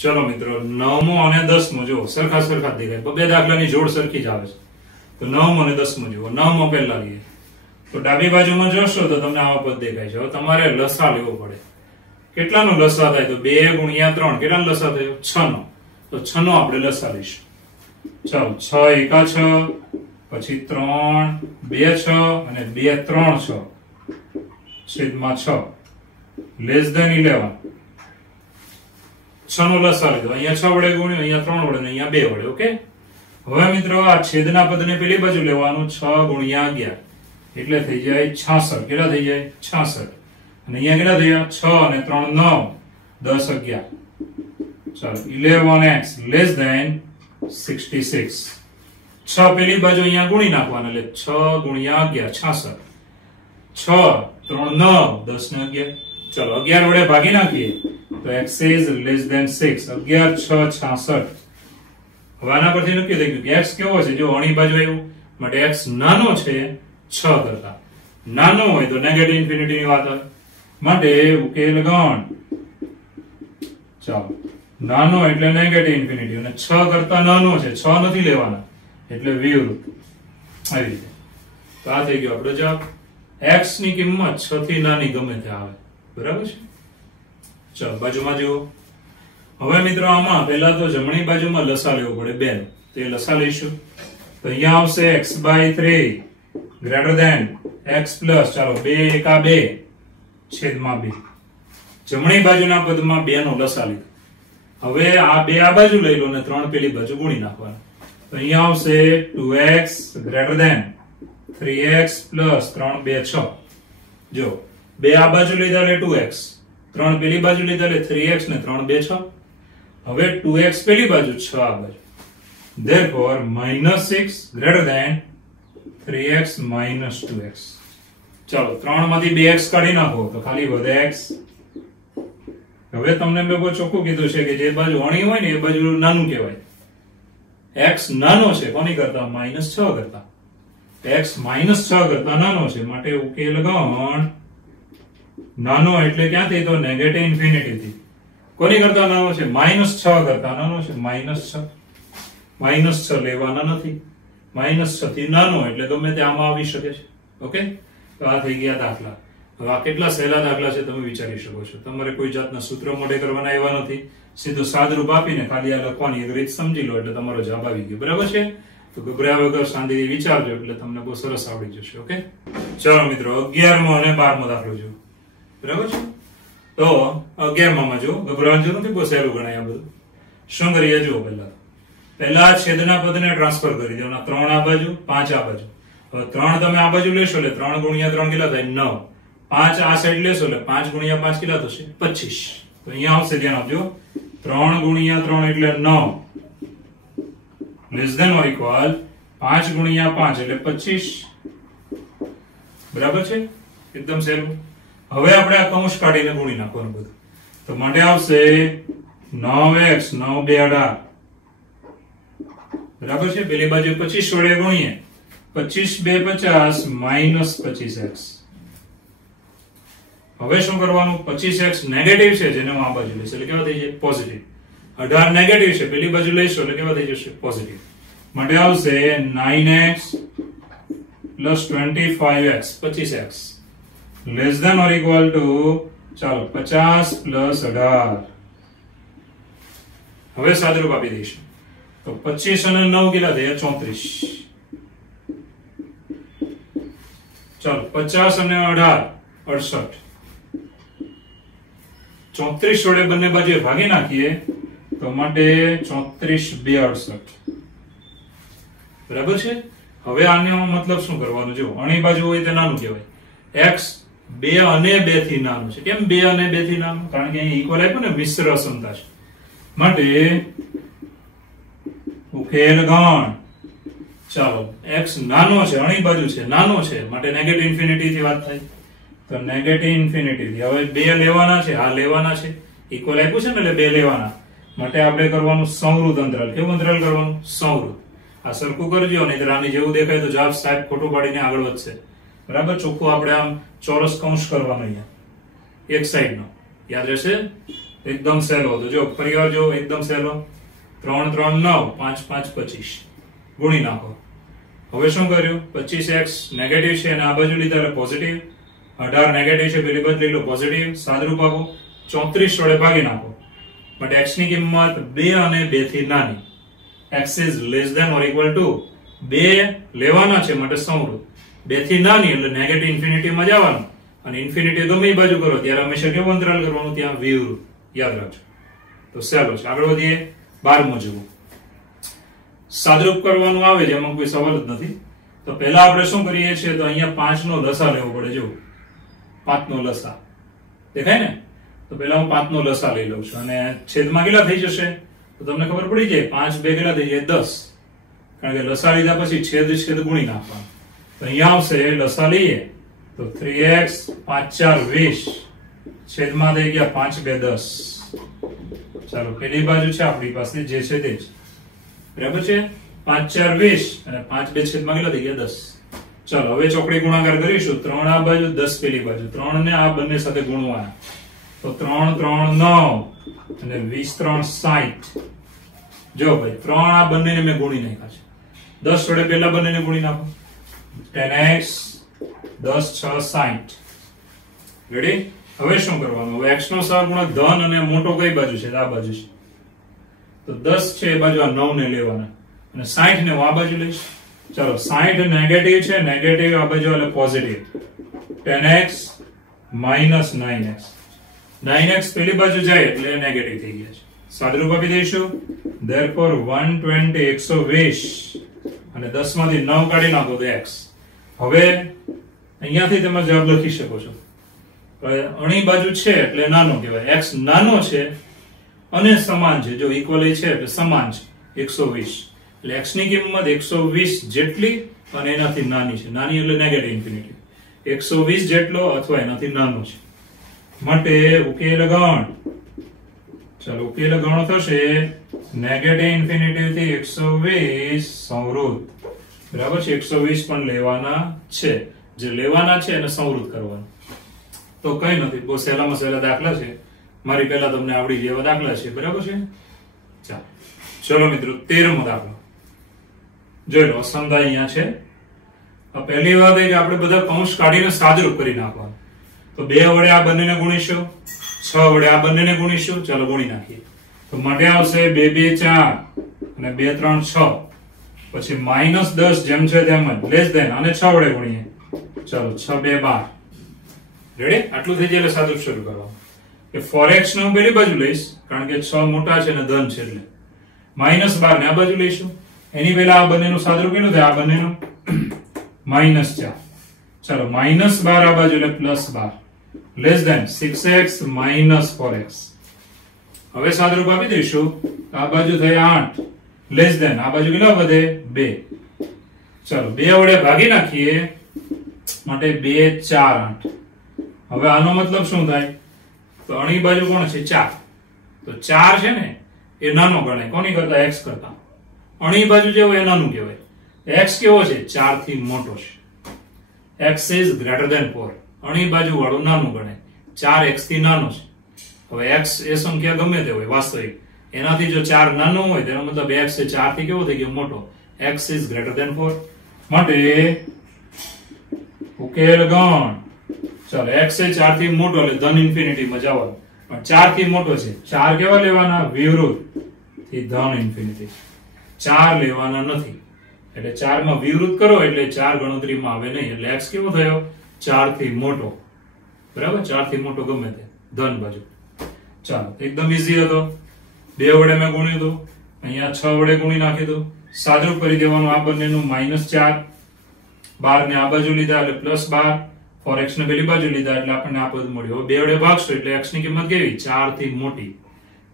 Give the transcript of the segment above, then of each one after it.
चलो मित्रों, 9मो અને 10મો જો સરખા સરખા દેખાય, બે દાખલાની જોડ સરખી જ આવે છે. તો 9મો અને 10મો જુઓ. 9મો પહેલા લઈએ તો ડાબી બાજુમાં જોશો તો તમને આવા પદ દેખાય છે. હવે તમારે લસા લેવો પડે. કેટલાનો લસા થાય? તો 2 ગુણ્યા 3. કેટલાનો લસા થયો? 6 નો. તો 6 નો આપણે લસા લઈશું. ચાલો, 6 એકા 6, પછી 3 2 6 અને 2 3 6 છેદમાં 6 લેસ ધેન 11. 6 નો લસા લીધો. અહીંયા 6 વડે ગુણ્યો, અહીંયા 3 વડે, અહીંયા 2 વડે. ઓકે. હવે મિત્રો આ છેદના પદને પેલી બાજુ લેવાનું. 6 ગુણ્યા 11 એટલે થઈ જાય 66. કેટલા થઈ જાય? 66. અને અહીંયા કેટલા થયા? 6 અને 3 9 10 11. ચાલો, 11x લેસ ધેન 66. 6 પેલી બાજુ અહીંયા ગુણી નાખવાના એટલે 6 ગુણ્યા 11 66. 6 3 9 10 ને 11. ચલો 11 વડે ભાગી નાખીએ તો x is less than 6. 11 6 66. હવે આના પરથી નક્કી થઈ ગયું કે x કેવો છે? જો અણી બાજુ આવ્યું માટે x નાનો છે 6 કરતા. નાનો હોય તો નેગેટિવ ઇન્ફિનિટી ની વાત આવે માટે ઉકેલ ગણ. ચાલો, નાનો એટલે નેગેટિવ ઇન્ફિનિટી અને 6 કરતા નાનો છે, 6 નથી લેવાના એટલે વિવૃત. આવી રીતે તો આ થઈ ગયો આપણો જવાબ. x ની કિંમત 6 થી નાની ગમે તે આવે. બરાબર છે. ચાલો બાજુમાં જુઓ. હવે મિત્રો આમાં પહેલા તો જમણી બાજુમાં લસા લેવો પડે 2. તે લસા લઈશું તો અહીંયા આવશે x/3 greater than x plus. ચાલો 2 એકા 2 છેદમાં 2. જમણી બાજુના પદમાં 2 નો લસા લીધો. હવે આ 2 આ બાજુ લઈ લો ને 3 પેલી બાજુ ગુણી નાખવાના. તો અહીંયા આવશે 2x greater than 3x plus 3 2 6. જો 2 આ બાજુ લીધા એટલે 2x, 3 પેલી બાજુ લીધા એટલે 3x ને 3 2 6. હવે 2x પેલી બાજુ, 6 આ બાજુ. therefore -6 greater than 3x minus 2x. ચાલો 3 માંથી 2x કાઢી નાખો તો ખાલી વધે x. હવે તમને મેં બહુ ચોખ્ખું કીધું છે કે જે બાજુ અણી હોય ને એ બાજુ નાનું કહેવાય. x નાનો છે કોની કરતા? -6 કરતા. x -6 કરતા નાનો છે માટે ઉકેલ ગણ. નાનો એટલે ક્યાંથી? તો નેગેટિવ ઇન્ફિનિટી થી. કોની કરતા નાનો છે? -6 કરતા નાનો છે. -6 લેવાના નથી. -6 થી નાનો એટલે ગમે તે આમાં આવી શકે છે. ઓકે. તો આ થઈ ગયા દાખલા. હવે આ કેટલા સહેલા દાખલા છે તમે વિચારી શકો છો. તમારે કોઈ જાતના સૂત્ર મોઢે કરવાના આવ્યા નથી. સીધું સાદરૂપ આપીને ખાલી આ લખવાની એક રીત સમજી લો એટલે તમારો જવાબ આવી ગયો. બરાબર છે. તો ગભરાયા વગર શાંતિથી વિચારજો એટલે તમને બહુ સરસ આવડી જશે. ઓકે. ચાલો મિત્રો 11મો અને 12મો દાખલો જો. બરાબર છે. તો 11માં જો ગભરાવાની જરૂર નથી, બહુ સહેલું ગણાય આ બધું. શું કરીએ જુઓ. પહેલા છેદના પદને ટ્રાન્સફર કરી દેવાના. 3 આ બાજુ 5 આ બાજુ. હવે 3 તમે આ બાજુ લેશો એટલે 3 ગુણ્યા 3 કેટલા થાય? 9. 5 આ સાઈડ લેશો એટલે 5 ગુણ્યા 5 કેટલા થશે? 25. તો અહીંયા આવશે, ધ્યાન આપજો. 3 ગુણ્યા 3 એટલે 9 લેસ ધેન ઓર ઇક્વલ 5 ગુણ્યા 5 એટલે 25. બરાબર છે. એકદમ સહેલું. હવે આપણે આ કૌંસ કાઢીને ગુણી નાખવાનું બધું. તો માટે આવશે 9x 9 2 18. બરાબર છે. પેલી બાજુ 25 વડે ગુણીએ 25 2 50 -25x. હવે શું કરવાનું? 25x નેગેટિવ છે જેને હું આ બાજુ લઈશ એટલે કેવા થઈ જાય? પોઝિટિવ. 18 નેગેટિવ છે પેલી બાજુ લઈશું એટલે કેવા થઈ જશે? પોઝિટિવ. માટે આવશે 9x plus 25x 25x less than or equal to, ચાલો 50 plus 18. હવે સાદરૂપ આપી દઈશું તો 25 અને 9 કેટલા થયા? 34. ચાલો 50 અને 18 68. 34 વડે બંને બાજુએ ભાગી નાખીએ તો માટે 34 2 68. બરાબર છે. હવે આનો મતલબ શું કરવાનું? જો અણી બાજુ હોય તે નાનું કહેવાય. x 2 અને 2 થી નાનું છે. કેમ 2 અને 2 થી નાનું? કારણ કે અહીં ઇક્વલ આપ્યું ને, મિશ્ર સમતા છે માટે ઉકેલ ગણ. ચાલો x નાનો છે, અણી બાજુ છે, નાનો છે માટે નેગેટિવ ઇન્ફિનિટી થી વાત થાય. તો નેગેટિવ ઇન્ફિનિટી થી હવે 2 લેવાના છે. હા લેવાના છે. ઇક્વલ આપ્યું છે ને એટલે 2 લેવાના માટે આપણે કરવાનું સંવૃત અંતરાલ. કેવું અંતરાલ કરવાનું? સંવૃત. આ સરખું કરજો નહીં આની જેવું દેખાય તો જવાબ સાહેબ ખોટું પાડીને આગળ વધશે. બરાબર. ચોખ્ખું આપણે આમ ચોરસ કૌંસ કરવાનો અહીંયા એક સાઈડ નો યાદ રહેશે. એકદમ સહેલો હતો. જો ફરીવાર જો એકદમ સહેલો. 3 3 9 5 5 25 ગુણી નાખો. હવે શું કર્યું? 25x નેગેટિવ છે અને આ બાજુ લીધા એટલે પોઝિટિવ. 18 નેગેટિવ છે, પેલી બાજુ લઈ લો પોઝિટિવ. સાદરૂપ આપો. 34 વડે ભાગી નાખો. બટ x ની કિંમત 2 અને 2 થી નાની. x is less than or equal to 2 લેવાના છે માટે સમૃદ્ધ. 2 થી નાની એટલે નેગેટિવ ઇન્ફિનિટી માં જવાનું. અને ઇન્ફિનિટી ગમે એ બાજુ કરો ત્યારે હંમેશા કેવું અંતરાલ કરવાનું? ત્યાં વિવૃત. યાદ રાખજો. તો સહેલો છે. આગળ વધીએ. 12મો જુઓ. સાદરૂપ કરવાનું આવે છે, એમાં કોઈ સવાલ જ નથી. તો પહેલા આપણે શું કરીએ છીએ? તો અહીંયા 5 નો લસા લેવો પડે. જો 5 નો લસા દેખાય ને? તો પહેલા હું 5 નો લસા લઈ લઉં છું અને છેદમાં કેટલા થઈ જશે? તો તમને ખબર પડી જાય 5 2 કેટલા થઈ જાય? 10. કારણ કે લસા લીધા પછી છેદ છેદ ગુણી નાખવાનું. તો અહીંયા આવશે લસા લઈએ તો 3x 5 4 20 છેદમાં થઈ ગયા 5 2 10. ચાલો પેલી બાજુ છે આપણી પાસે જે છે તે જ. બરાબર છે? 5 4 20 અને 5 2 છેદમાં કેટલા થઈ ગયા? 10. ચાલો હવે ચોકડી ગુણાકાર કરીશું. 3 આ બાજુ 10 પેલી બાજુ. 3 ને આ બંને સાથે ગુણવાના. તો 3 3 9 અને 20 3 60. જો ભાઈ 3 આ બંનેને મેં ગુણી નાખ્યા છે. 10 વડે પહેલા બંનેને ગુણી નાખો. 10x 10 6 60. રેડી? હવે શું કરવાનું? હવે x નો સહગુણક ધન અને મોટો કઈ બાજુ છે? આ બાજુ છે. તો 10 છે એ બાજુ આ 9 ને લેવાના અને 60 ને હું આ બાજુ લઈશ. ચાલો 60 નેગેટિવ છે, નેગેટિવ આ બાજુ એટલે positive. 10x minus 9x. 9x પેલી બાજુ જાય એટલે નેગેટિવ થઈ ગયા છે. સાદરૂપ આપી દઈશું. therefore 120 120 અને 10 માંથી 9 કાઢી નાખો તો x. હવે અહીંયાથી તમે જવાબ લખી શકો છો. અણી બાજુ છે એટલે નાનો કહેવાય. x નાનો છે અને સમાન છે. જો ઇક્વલી છે એટલે સમાન છે. 120 એટલે x ની કિંમત 120 જેટલી અને એનાથી નાની છે. નાની એટલે નેગેટિવ ઇન્ફિનિટી. 120 જેટલો અથવા એનાથી નાનો છે માટે ઉકેલ ગણ. ચાલો ઉકેલ ગણ થશે નેગેટિવ ઇન્ફિનિટી થી 120 સંવૃત. બરાબર છે? 120 પણ લેવાના છે. જે લેવાના છે એને સંવૃત કરવાનું. તો કઈ નથી, બહુ સહેલામાં સહેલા દાખલા છે. મારી પહેલા તમને આવડી જેવા દાખલા છે. બરાબર છે? ચાલો ચલો મિત્રો 13મો દાખલો જોઈ લો. અસમતા અહીંયા છે. પહેલી વાત એ કે આપણે બધા કૌંસ કાઢીને સાદરૂપ કરી નાખવાનું. તો 2 વડે આ બંનેને ગુણીશું, 6 વડે આ બંનેને ગુણીશું. ચાલો ગુણી નાખીએ. તો માટે આવશે 2 2 4 અને 2 3 6. પછી -10 જેમ છે તેમ જ લેસ ધેન અને 6 વડે ગુણીએ. ચાલો 6 2 12. રેડી? આટલું થઈ જાય એટલે સાદરૂપ શરૂ કરવાનું. કે 4x ને હું પેલી બાજુ લઈશ કારણ કે 6 મોટા છે અને ધન છે એટલે. -12 ને આ બાજુ લઈશું. એની પહેલા આ બંનેનું સાદરૂપ કેટલું થાય? આ બંનેનું -4. ચાલો -12 આ બાજુ એટલે +12 લેસ ધેન 6x - 4x. હવે સાદરૂપ આપી દઈશું. આ બાજુ થઈ 8 લેસ ધેન આ બાજુ કેટલા વધે? 2. ચાલો 2 વડે ભાગી નાખીએ માટે 2 4 8. હવે આનો મતલબ શું થાય? તો અણી બાજુ કોણ છે? 4. તો 4 છે ને એ નાનો ગણાય. કોની કરતા? x કરતા. અણી બાજુ જે હોય એ નાનું કહેવાય. x કેવો છે? 4 થી મોટો છે. x is greater than 4. અણી બાજુ વાળું નાનું ગણાય. 4 x થી નાનો છે. હવે x એ સંખ્યા ગમે તે હોય વાસ્તવિક, એનાથી જો 4 નાનો હોય તેનો મતલબ x એ 4 થી કેવો થઈ ગયો? મોટો. x is greater than 4 માટે ઉકેલ ગણ. ચાલો x એ 4 થી મોટો એટલે ધન ઇન્ફિનિટી માં જવાનું. પણ 4 થી મોટો છે. 4 કેવા લેવાના? વિવૃત થી ધન ઇન્ફિનિટી. 4 લેવાના નથી. એટલે 4 માં વિવૃત કરો એટલે 4 ગણતરીમાં આવે નહીં. એટલે x કેવો થયો? 4 થી મોટો. બરાબર? 4 થી મોટો ગમે તે ધન બાજુ. ચાલો એકદમ ઈઝી હતો. 2 વડે મેં ગુણ્યું હતું. અહીંયા 6 વડે ગુણી નાખી દો. સાદરૂપ કરી દેવાનું. આ બંનેનું -4. 12 ને આ બાજુ લીધા એટલે +12. 4x ને પેલી બાજુ લીધા એટલે આપણને આ પદ મળ્યું. 2 વડે ભાગશો એટલે x ની કિંમત કેવી? 4 થી મોટી.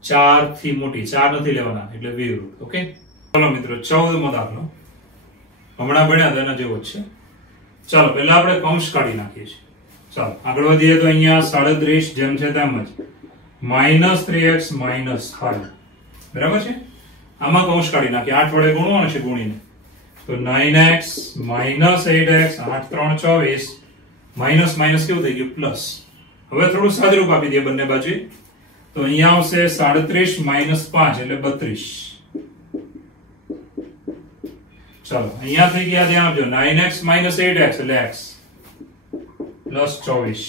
4 થી મોટી. 4 નથી લેવાના એટલે વિવૃત. ઓકે ચલો મિત્રો 14મો દાખલો હમણાં ભણ્યા હતા એના જેવો જ છે. ચાલો પહેલા આપણે કૌંસ કાઢી નાખીએ છીએ. ચાલો આગળ વધીએ તો અહીંયા 37 જેમ છે તેમ જ -3x - 5. બરાબર છે? આમાં કૌંસ કાઢી નાખીએ. 8 વડે ગુણવાનું છે ગુણીને. તો 9x - 8x 8 3 24 માઇનસ માઇનસ કેવું થઈ ગયું? પ્લસ. હવે થોડું સાદરૂપ આપી દઈએ બંને બાજુ. તો અહીંયા આવશે 37 માઇનસ 5 એટલે 32. ચાલો અહીંયા થઈ ગયા, ધ્યાન આપજો. 9x માઇનસ 8x એટલે x પ્લસ 24.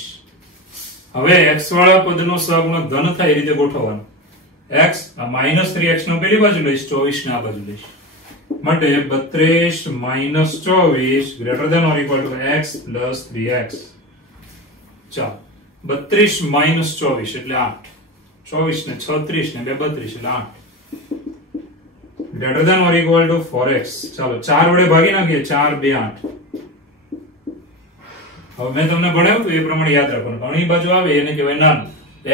હવે x વાળા પદનો સહગુણક ધન થાય એ રીતે ગોઠવવાનું. x આ માઇનસ 3x નો પેલી બાજુ લઈશ, 24 ને આ બાજુ લઈશ. માટે 32 minus 24 greater than or equal to x plus 3x. ચાલો 32 માઇનસ 24 એટલે 8. 24 ને 36 ને 2 32 એટલે 8. Greater than or equal to 4x. ચાલો 4 વડે ભાગી નાખીએ. 4 2 8. હવે મેં તમને ભણાવ્યું એ પ્રમાણે યાદ રાખવાનું. ઘણી બાજુ આવે એને કહેવાય નાનો.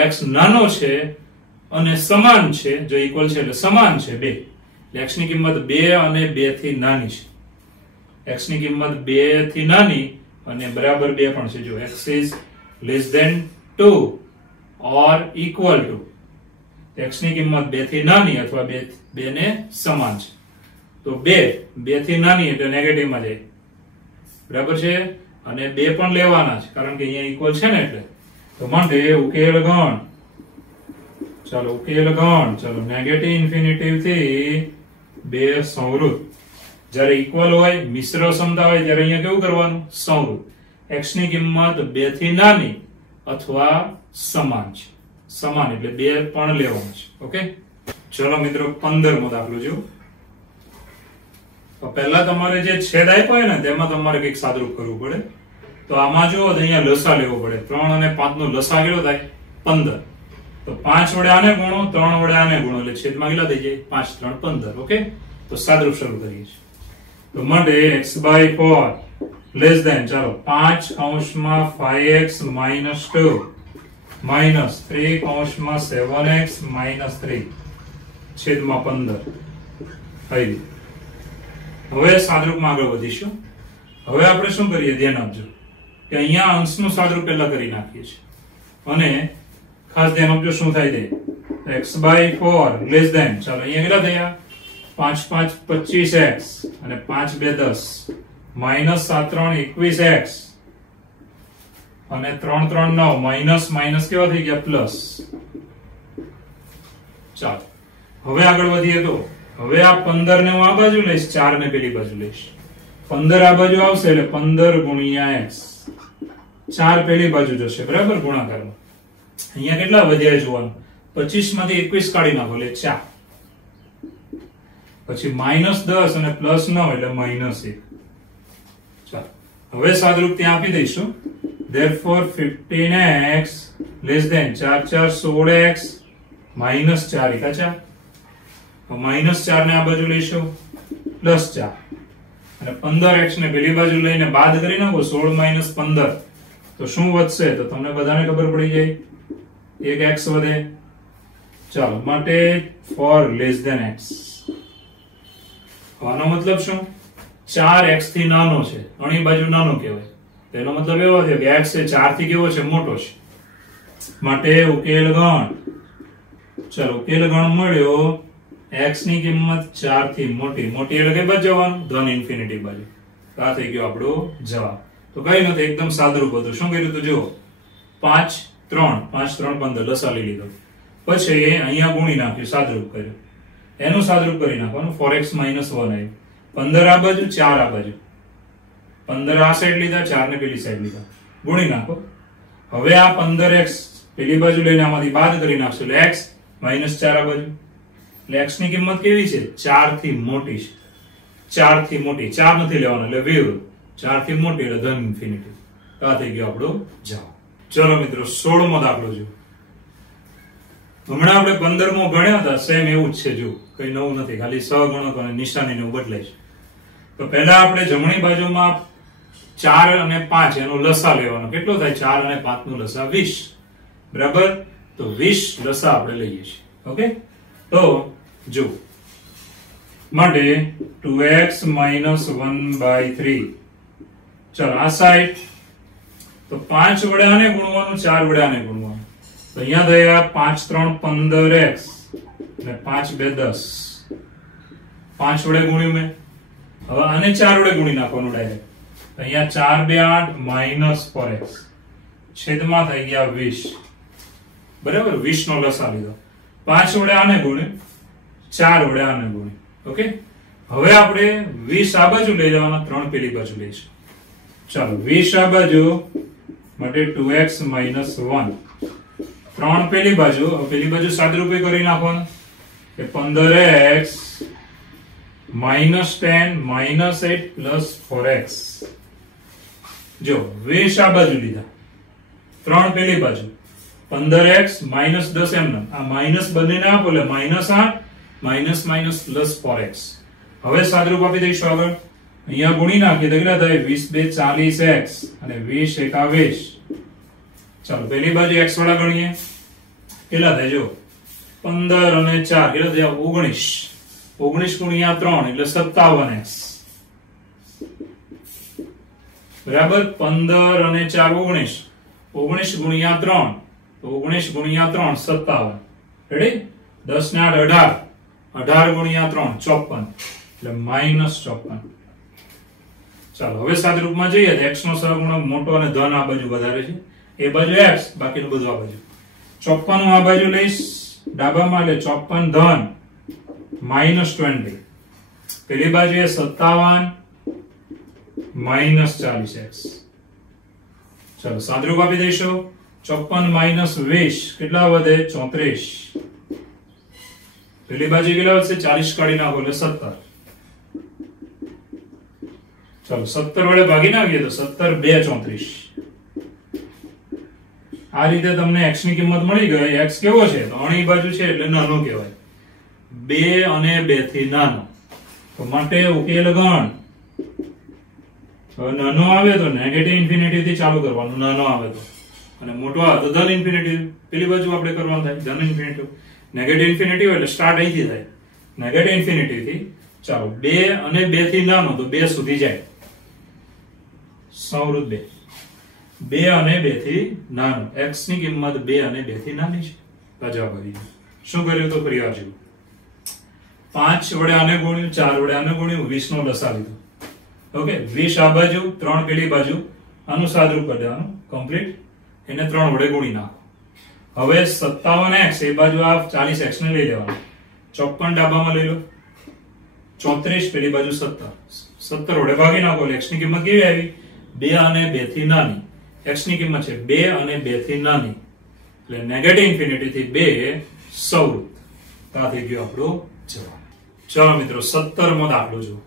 x નાનો છે અને સમાન છે, જો ઇક્વલ છે એટલે સમાન છે 2. x ની કિંમત 2 અને 2 થી નાની છે. x ની કિંમત 2 થી નાની અને બરાબર 2 પણ છે. જો x is less than 2 or equal to, x ની કિંમત 2 થી નાની અથવા 2 ને સમાન છે. તો 2 થી નાની એટલે નેગેટિવ માં જાય, બરાબર છે. અને 2 પણ લેવાના છે કારણ કે અહીંયા ઇક્વલ છે ને એટલે. તો માટે ઉકેલ ગણ, ચાલો ઉકેલ ગણ, ચાલો નેગેટિવ ઇન્ફિનિટિવ થી 2 સંવૃત. જ્યારે ઇક્વલ હોય, મિશ્ર સમતા હોય ત્યારે અહીંયા કેવું કરવાનું? સંવૃત. x ની કિંમત 2 થી નાની અથવા સમાન છે. સમાન એટલે 2 પણ લેવાનું છે. ઓકે, ચલો મિત્રો 15મો દાખલો જો. તો પહેલા તમારે જે છેદ આપ્યો હોય ને તેમાં તમારે કંઈક સાદરૂપ કરવું પડે. તો આમાં જો અહીંયા લસા લેવો પડે. 3 અને 5 નો લસા કેટલો થાય? 15. તો 5 વડે આને ગુણો, 3 વડે આને ગુણો એટલે છેદમાં કેટલા થઈ જાય? 5 3 15. ઓકે, તો સાદરૂપ શરૂ કરીએ છીએ. તો માટે x/4 લેસ ધેન, ચાલો 5 કૌંસમાં 5x minus 2 minus 3 કૌંસમાં 7x minus 3 છેદમાં 15. થઈ. હવે સાદરૂપમાં આગળ વધીશું. હવે આપણે શું કરીએ ધ્યાન આપજો કે અહીંયા અંશનું સાદરૂપ પહેલા કરી નાખીએ છીએ અને ખાસ ધ્યાન આપજો શું થાય તે. x/4 લેસ ધેન, ચાલો અહીંયા કેટલા થયા? 5 5 25x અને 5 2 10 માઇનસ 7 3 21x અને 3 3 9 માઇનસ માઇનસ કેવા થઈ ગયા? પ્લસ. ચાલો હવે આગળ વધીએ. તો હવે આ 15 ને હું આ બાજુ લઈશ, 4 ને પેલી બાજુ લઈશ. 15 આ બાજુ આવશે એટલે 15 ગુણ્યા x. 4 પેલી બાજુ જશે, બરાબર, ગુણાકારમાં. અહીંયા કેટલા વધ્યા જોવાનું? 25 માંથી 21 કાઢી નાખો એટલે 4. પછી માઇનસ 10 અને પ્લસ 9 એટલે માઇનસ 1. ચાલો હવે સાદરૂપ ત્યાં આપી દઈશું. therefore 15x less than 4 4 16x minus 4 એકા 4. માઇનસ 4 ને આ બાજુ લઈશું, પ્લસ 4 અને 15x ને પેલી બાજુ લઈને બાદ કરી નાખો. 16 minus 15 તો શું વધશે? તો તમને બધાને ખબર પડી જાય, એક x વધે. ચાલો માટે for less than x. આનો મતલબ શું? 4x થી નાનો છે, અણી બાજુ નાનો કહેવાય. તેનો મતલબ એવો છે કે x એ 4 થી કેવો છે? મોટો છે. માટે ઉકેલ ગણ, ચાલો ઉકેલ ગણ મળ્યો. x ની કિંમત 4 થી મોટી. મોટી એટલે કઈ બાજુ જવાનું? ધન ઇન્ફિનિટી બાજુ. આ થઈ ગયો આપણો જવાબ. તો કઈ નથી, એકદમ સાદરૂપ હતું. શું કર્યું તું જુઓ, 5 3 5 3 15 લસા લઈ લીધો. પછી અહીંયા ગુણી નાખ્યું, સાદરૂપ કર્યું. એનું સાદરૂપ કરી નાખવાનું. 4x - 1 આવ્યું. 15 આ બાજુ, 4 આ બાજુ. 15 આ સાઈડ લીધા, 4 ને પેલી સાઈડ લીધા. ગુણી નાખો. હવે આ 15x પેલી બાજુ લઈને આમાંથી બાદ કરી નાખશું એટલે x - 4 આ બાજુ. એટલે x ની કિંમત કેવી છે? 4 થી મોટી છે. 4 થી મોટી, 4 નથી લેવાનો એટલે વિરુદ્ધ. 4 થી મોટી એટલે ધન ઇન્ફિનિટી. આ થઈ ગયો આપણો જવાબ. ચલો મિત્રો 16મો દાખલો જો. હમણાં આપણે 15મો ગણ્યા હતા, સેમ એવું જ છે. જો કઈ નવું નથી, ખાલી સહગુણક અને નિશાની ને બદલાય છે. તો પહેલા આપણે જમણી બાજુમાં 4 અને 5 એનો લસા લેવાનો. કેટલો થાય? 4 અને 5 નો લસા 20, બરાબર. તો 20 લસા આપણે લઈએ છીએ. ઓકે, તો જો માટે 2x - 1/3. ચાલો આ સાઈડ તો 5 વડે આને ગુણવાનું, 4 વડે આને ગુણવાનું. તો અહીંયા થયા 5 3 15x અને 5 2 10. 5 વડે ગુણ્યું મેં. હવે આને 4 વડે ગુણી નાખવાનું ડાયરેક્ટ. અહીંયા 4 2 8 - 4x છેદમાં થઈ ગયા 20. બરાબર 20 નો લસા લીધો, 5 વડે આને ગુણ્યું, 4 વડે આને ગુણ્યું. ઓકે, હવે આપણે 20 આ બાજુ લઈ જવાના, 3 પેલી બાજુ લઈશું. ચાલો 20 આ બાજુ માટે 2x - 1, 3 પેલી બાજુ, પેલી બાજુ સાદરૂપે કરી નાખવાનું કે 15x -10 -8 + 4x. જો 20 આ બાજુ લીધા, 3 પેલી બાજુ, 15x -10 એમ ના, આ માઈનસ બંનેને આપો એટલે -8 - +4x. હવે સાદરૂપ આપી દઈશું આગળ. અહીંયા ગુણી નાખીએ તો કેટલા થાય? 20 × 2 = 40x અને 20 × 1 = 20. ચાલો પેલી બાજુ x વાળા ગણીએ, કેટલા થાય? જો 15 અને 4 કેટલા થયા? 19. 19 × 3 એટલે 57x. બરાબર, 15 અને 4 19, 19 × 3, 19 × 3 57. રેડી? 10 ને 8 18, 18 × 3 54 એટલે -54. ચાલો હવે સાદરૂપમાં જઈએ તો x નો સહગુણક મોટો અને ધન આ બાજુ વધારે છે, એ બાજુ x, બાકીનું બધું આ બાજુ. 54 હું આ બાજુ લઈશ ડાબામાં એટલે 54 ધન -20, પેલી બાજુ 57 -40x. ચાલો સાદરૂપ આપી દઈશું. 54 - 20 કેટલા વધે? 34. પેલી બાજુ કેટલા વધશે? 40 કાઢી નાખો એટલે 17. ચાલો 17 વડે ભાગી નાખીએ તો 17 2 34. આ રીતે તમને x ની કિંમત મળી ગઈ. x કેવો છે? તો અણી બાજુ છે એટલે નાનો કહેવાય, 2 અને 2 થી નાનો. તો માટે ઉકેલ ગણ. હવે નાનો આવે તો નેગેટિવ ઇન્ફિનિટી થી ચાલુ કરવાનું, નાનો આવે તો, અને મોટો આવે તો ધન ઇન્ફિનિટી. પેલી બાજુ આપણે કરવાનું થાય ધન ઇન્ફિનિટી. નેગેટિવ ઇન્ફિનિટી એટલે સ્ટાર્ટ અહીંથી થાય, નેગેટિવ ઇન્ફિનિટી થી. ચાલો 2 અને 2 થી નાનો તો 2 સુધી જાય, સંવૃત 2 અને 2 થી નાનો. x ની કિંમત 2 અને 2 થી નાની છે. જવાબ આવી ગયો. શું કર્યું? તો ફરી આ જેવું 5 વડે આને ગુણ્યું, 4 વડે આને ગુણ્યું, 20 નો લસા લીધો. ઓકે, 20 આ બાજુ, 3 પેલી બાજુ, આનું સાદરૂપ કરી દેવાનું કમ્પ્લીટ, એને 3 વડે ગુણી નાખો. હવે 57x એ બાજુ આ 40x ને લઈ લેવાનું, 54 ડાબામાં લઈ લો, 34 પેલી બાજુ 17, 17 વડે ભાગી નાખો એટલે x ની કિંમત કેવી આવી? 2 અને 2 થી નાની. x ની કિંમત છે 2 અને 2 થી નાની એટલે નેગેટિવ ઇન્ફિનિટી થી 2 સંવૃત. આ થઈ ગયો આપણો જવાબ. ચાલો મિત્રો 17મો દાખલો જો,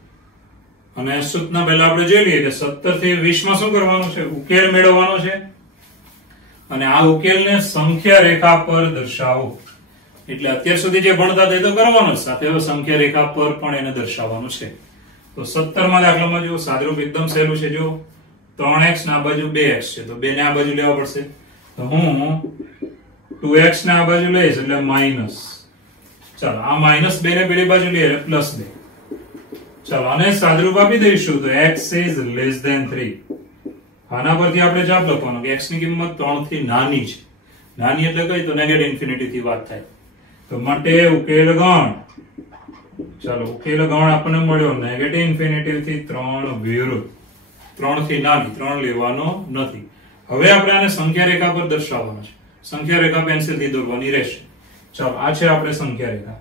અને સૂચના પહેલા આપણે જોઈ લઈએ કે 17 થી 20 માં શું કરવાનું છે? ઉકેલ મેળવવાનો છે, અને આ ઉકેલને સંખ્યા રેખા પર દર્શાવો. એટલે અત્યાર સુધી જે ભણતા તે તો કરવાનું જ, સાથે હવે સંખ્યા રેખા પર પણ એને દર્શાવવાનું છે. તો 17મા દાખલામાં જો સાદરૂપ એકદમ સહેલું છે. જો 3x ના બાજુ 2x છે તો 2 ને આ બાજુ લેવા પડશે, તો હું 2x ને આ બાજુ લઈશ એટલે માઈનસ. ચાલો આ -2 ને પેલી બાજુ લઈએ એટલે +2. ચાલો આને સાદરૂપ આપી દઈશું તો x is less than 3. આના પરથી આપણે જવાબ લખવાનો કે x ની કિંમત 3 થી નાની છે. નાની એટલે કઈ? તો નેગેટિવ ઇન્ફિનિટી થી વાત થાય. તો માટે ઉકેલ ગણ. ચાલો ઉકેલ ગણ આપણને મળ્યો નેગેટિવ ઇન્ફિનિટી થી 3 વિરુદ્ધ, 3 થી નાની, 3 લેવાનો નથી. હવે આપણે આને સંખ્યા રેખા પર દર્શાવવાનો છે. સંખ્યા રેખા પેન્સિલ થી દોરવાની રહેશે. ચાલો આ છે આપણે સંખ્યા રેખા,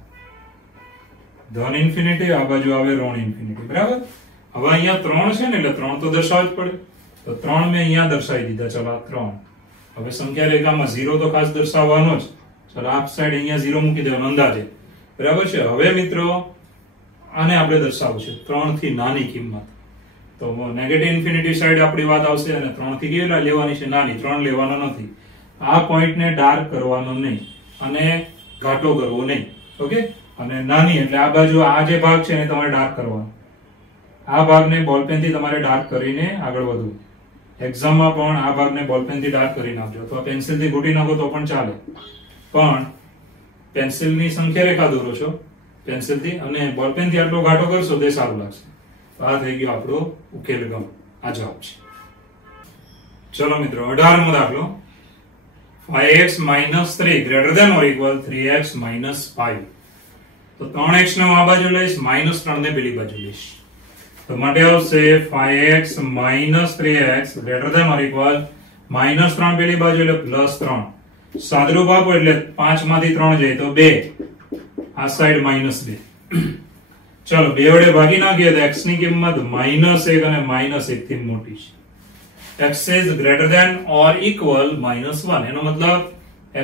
ધન ઇન્ફિનિટી, આ બાજુ આવે ઋણ ઇન્ફિનિટી. બરાબર, હવે અહીંયા 3 છે ને એટલે 3 તો દર્શાવવું જ પડે, તો 3 મેં અહીંયા દર્શાવી દીધા. ચલો આ 3. હવે સંખ્યા રેખામાં 0 તો ખાસ દર્શાવવાનો જ. ચલો આ સાઈડ અહીંયા 0 મૂકી દેવાનો અંદાજે. બરાબર છે. હવે મિત્રો આને આપણે દર્શાવવું છે 3 થી નાની કિંમત. તો નેગેટિવ ઇન્ફિનિટી સાઈડ આપણી વાત આવશે, અને 3 થી કેટલા લેવાની છે? નાની. 3 લેવાનો નથી. આ પોઈન્ટને ડાર્ક કરવાનો નહીં અને ઘાટો કરવો નહીં. ઓકે, અને નાની એટલે આ બાજુ આ જે ભાગ છે એને તમારે ડાર્ક કરવાનો. આ ભાગને બોલપેન થી તમારે ડાર્ક કરીને આગળ વધવું. એક્ઝામમાં પણ આ ભાગને બોલપેન થી ડાર્ક કરી નાખજો, અથવા પેન્સિલ થી ઘૂંટી નાખો તો પણ ચાલે. પણ પેન્સિલની સંખ્યા રેખા દોરો છો પેન્સિલ થી, અને બોલપેન થી આટલો ઘાટો કરશો તો સારું લાગશે. તો આ થઈ ગયો આપણો ઉકેલ ગણ. આ જવાબ છે. ચલો મિત્રો 18મો દાખલો, 5x - 3 greater than or equal 3x - 5. તો 3x ને હું આ બાજુ લઈશ, -3 ને પેલી બાજુ લઈશ. તો માટે આવશે 5x - 3x greater than or equal -3 પેલી બાજુ એટલે +3. સાદરૂપ આપો એટલે 5 માંથી 3 જાય તો 2, આ સાઈડ -2. ચલો 2 વડે ભાગી નાખીએ તો x ની કિંમત -1 અને -1 થી મોટી છે. x is greater than or equal -1. એનો મતલબ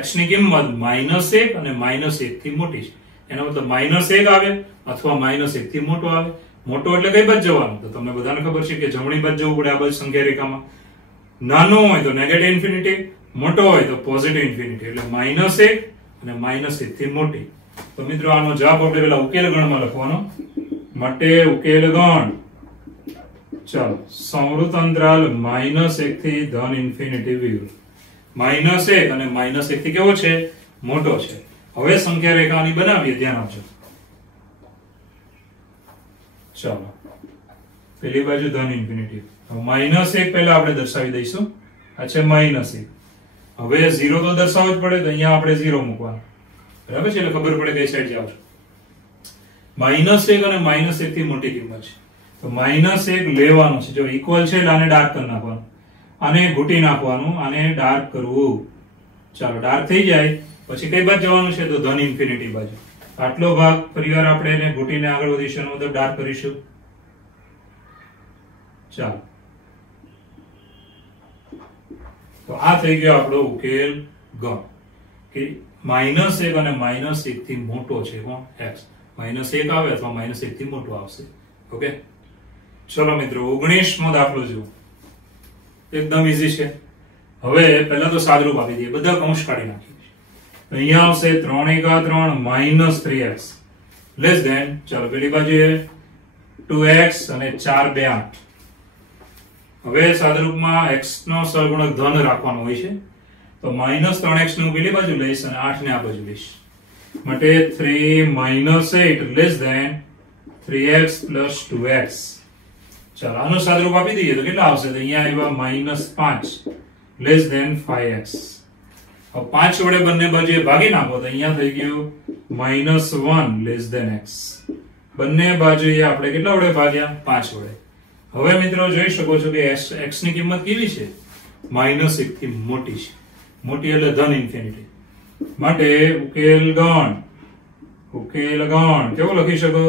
x ની કિંમત -1 અને -1 થી મોટી છે. એનો મતલબ -1 આવે અથવા -1 થી મોટો આવે. મોટો એટલે કઈ બાજુ જવાનું? તો તમને બધાને ખબર છે કે જમણી બાજુ જવું પડે આ બાજુ સંખ્યા રેખામાં. નાનો હોય તો નેગેટિવ ઇન્ફિનિટી, મોટો હોય તો પોઝિટિવ ઇન્ફિનિટી. એટલે -1 અને -1 થી મોટી. તો મિત્રો આનો જવાબ આપણે પેલા ઉકેલ ગણમાં લખવાનો. માટે ઉકેલ ગણ, ચાલો સંવૃત અંતરાલ -1 થી ધન ઇન્ફિનિટી વિરુદ્ધ. -1 અને -1 થી કેવો છે? મોટો છે. હવે સંખ્યા રેખાની બનાવીએ, ધ્યાન આપજો. ચાલો પેલી બાજુ ધન ઇન્ફિનિટી. -1 પહેલા આપણે દર્શાવી દઈશું. આ છે -1. હવે 0 તો દર્શાવવું જ પડે, તો અહીંયા આપણે 0 મૂકવાનું. બરાબર છે? એટલે ખબર પડે કઈ સાઈડ જાવ છો. -1 અને -1 થી મોટી કિંમત છે તો -1 લેવાનું છે. જો ઇક્વલ છે એટલે આને ડાર્ક કરી નાખવાનું, આને ઘૂંટી નાખવાનું, આને ડાર્ક કરવું. ચાલો ડાર્ક થઈ જાય પછી કઈ બાજુ જવાનું છે? તો ધન ઇન્ફિનિટી બાજુ. આટલો ભાગ ફરીવાર આપણે એને ઘૂંટીને આગળ વધીશું, મતલબ ડાર્ક કરીશું. ચાલો તો આ થઈ ગયો આપણો ઉકેલ ગણ કે -1 અને -1 થી મોટો છે કોણ? x. -1 આવે અથવા -1 થી મોટો આવશે. ઓકે, ચલો મિત્રો 19મો દાખલો જુઓ. એકદમ ઈઝી છે. હવે પહેલા તો સાદરૂપ આપી દઈએ, બધા કૌંસ કાઢી નાખીએ. અહીંયા આવશે 3 × 3 -3x લેસ ધેન, ચાલો પેલી બાજુએ 2x અને 4 2 8. હવે સાદરૂપમાં x નો સહગુણક ધન રાખવાનો હોય છે, તો -3x નું પેલી બાજુ લઈશ અને 8 ને આ બાજુ લઈશ. માટે 3 -8 લેસ ધેન 3x + 2x. ચાલો આનું સાદરૂપ આપી દઈએ તો કેટલા આવશે? તો અહીંયા આવ્યા -5 લેસ ધેન 5x. હવે 5 વડે બંને બાજુએ ભાગી નાખો તો અહીંયા થઈ ગયું -1 લેસ ધેન x. બંને બાજુએ આપણે કેટલા વડે ભાગ્યા? 5 વડે. હવે મિત્રો જોઈ શકો છો કે x ની કિંમત કેવી છે? -1 થી મોટી છે. મોટી એટલે ધન ઇન્ફિનિટી. માટે ઉકેલ ગણ, ઉકેલ ગણ કેવો લખી શકો?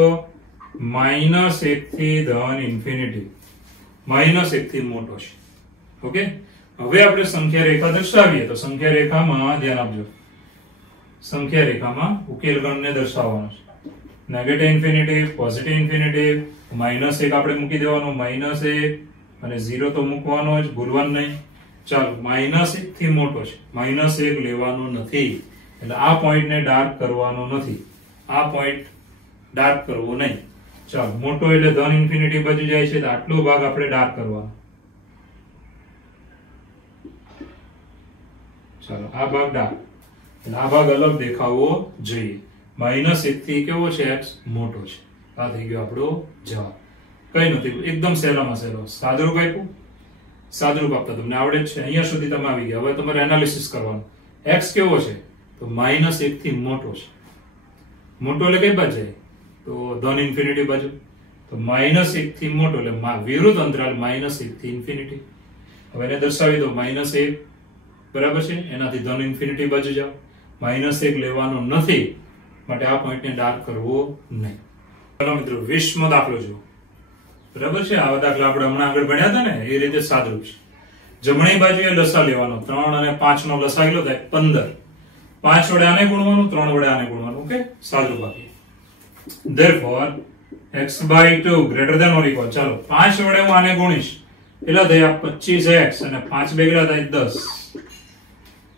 -1 થી ધન ઇન્ફિનિટી. -1 થી મોટો છે. ઓકે, હવે આપણે સંખ્યા રેખા દર્શાવીએ તો સંખ્યા રેખામાં ધ્યાન આપજો. સંખ્યા રેખામાં ઉકેલ ગણને દર્શાવવાનો છે. નેગેટિવ ઇન્ફિનિટી, પોઝિટિવ ઇન્ફિનિટી, -1 આપણે મૂકી દેવાનું, -1 અને 0 તો મૂકવાનો જ, ભૂલવાનું નહીં. ચાલો -1 થી મોટો છે, -1 લેવાનું નથી. એટલે આ પોઈન્ટને ડાર્ક કરવાનો નથી, આ પોઈન્ટ ડાર્ક કરવો નહીં. ચાલો મોટો એટલે ધન ઇન્ફિનિટી બાજુ જાય છે, તો આટલો ભાગ આપણે ડાર્ક કરવાનો. ચાલો આ ભાગ ડાર્ક, એટલે આ ભાગ અલગ દેખાવો જોઈએ. -1 થી કેવો છે? x મોટો છે. આ થઈ ગયો આપણો જવાબ. કઈ નથી, એકદમ સહેલામાં સહેલો સાદરૂપ આપ્યું. સાદરૂપ આપતા તમને આવડે જ છે. અહીંયા સુધી તમે આવી ગયા. હવે તમારે એનાલિસિસ કરવાનું. x કેવો છે? તો -1 થી મોટો છે. મોટો એટલે કઈ બાજુ જાય? તો ધન ઇન્ફિનિટી બાજુ. તો -1 થી મોટો એટલે વિરુદ્ધ અંતરાલ -1 થી ઇન્ફિનિટી. હવે એને દર્શાવી દો. -1 બરાબર છે, એનાથી ધન ઇન્ફિનિટી બાજુ જાઓ. -1 લેવાનું નથી, માટે આ પોઈન્ટને ડાર્ક કરવો નહીં. ચાલો મિત્રો 20મો દાખલો જુઓ. બરાબર છે? આવા દાખલા આપણે હમણાં આગળ ભણ્યા હતા ને, એ રીતે સાદરૂપ છે. જમણી બાજુએ લસા લેવાનો. 3 અને 5 નો લસા કેટલો થાય? 15. 5 વડે આને ગુણવાનું, 3 વડે આને ગુણવાનું. ઓકે, સાદરૂપ આપીએ. Therefore x/2 greater than or equal. ચાલો 5 વડે હું આને ગુણીશ, કેટલા થયા? 25x અને 5 2 કેટલા થાય? 10.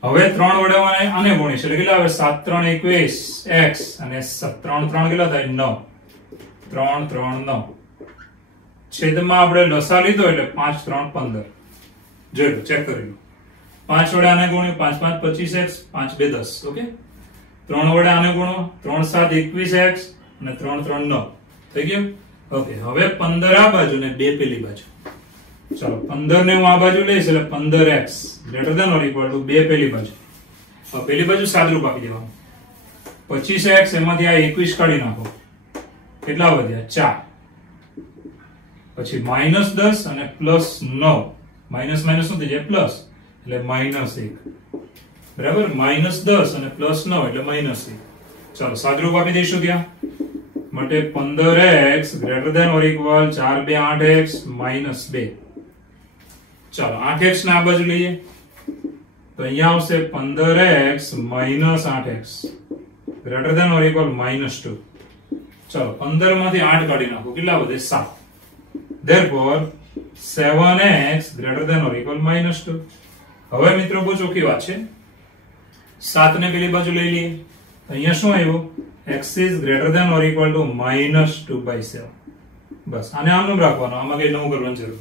હવે 3 વડે હું આને ગુણીશ એટલે કેટલા આવે? 7 3 21 x અને 3 3 કેટલા થાય? 9. 3 3 9. છેદમાં આપણે લસા લીધો એટલે 5 3 15. જોઈ લો, ચેક કરી લો. 5 વડે આને ગુણ્યું, 5 5 25x, 5 2 10. ઓકે, 3 વડે આને ગુણો, 3 7 21x અને 3 3 9. થઈ ગયું? ઓકે, હવે 15 આ બાજુ ને 2 પેલી બાજુ. ચાલો 15 ને હું આ બાજુ લઈશ એટલે 15x greater than or equal to 2 પેલી બાજુ. હવે પેલી બાજુ સાદરૂપ આપી દેવાનું. 25x એમાંથી આ 21 કાઢી નાખો, કેટલા વધ્યા? 4. પછી -10 અને +9. માઇનસ માઇનસ શું થઈ જાય? પ્લસ, એટલે -1. બરાબર, -10 અને +9 એટલે -1. ચાલો સાદરૂપ આપી દઈશું ત્યાં માટે 15x greater than or equal 4 2 8x -2. ચાલો 8x ને આ બાજુ લઈએ તો અહીંયા આવશે 15x - 8x greater than or equal -2. ચાલો 15 માંથી 8 કાઢી નાખો, કેટલા વધે? 7. therefore 7x greater than or equal -2. હવે મિત્રો બહુ ચોખ્ખી વાત છે, 7 ને પેલી બાજુ લઈ લઈએ તો અહીંયા શું આવ્યું? x is greater than or equal to -2/7. બસ આને આમનું રાખવાનું, આમાં કઈ નવું કરવાની જરૂર.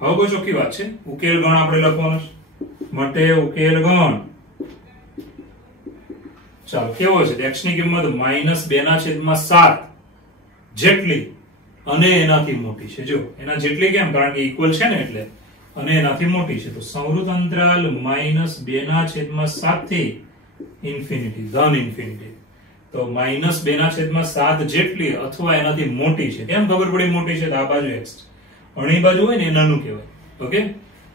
હવે બહુ ચોખ્ખી વાત છે, ઉકેલ ગણ આપણે લખવાનો છે માટે ઉકેલ ગણ ચાલો કેવો છે? x ની કિંમત -2/7 જેટલી અને એનાથી મોટી છે. જો એના જેટલી કેમ? કારણ કે ઇક્વલ છે ને એટલે, અને એનાથી મોટી છે તો સંવૃત અંતરાલ -2/7 થી ઇન્ફિનિટી, ધન ઇન્ફિનિટી. તો -2/7 જેટલી અથવા એનાથી મોટી છે. કેમ ખબર પડી મોટી છે? તો આ બાજુ x, અણી બાજુ હોય ને એ નાનું કહેવાય. ઓકે,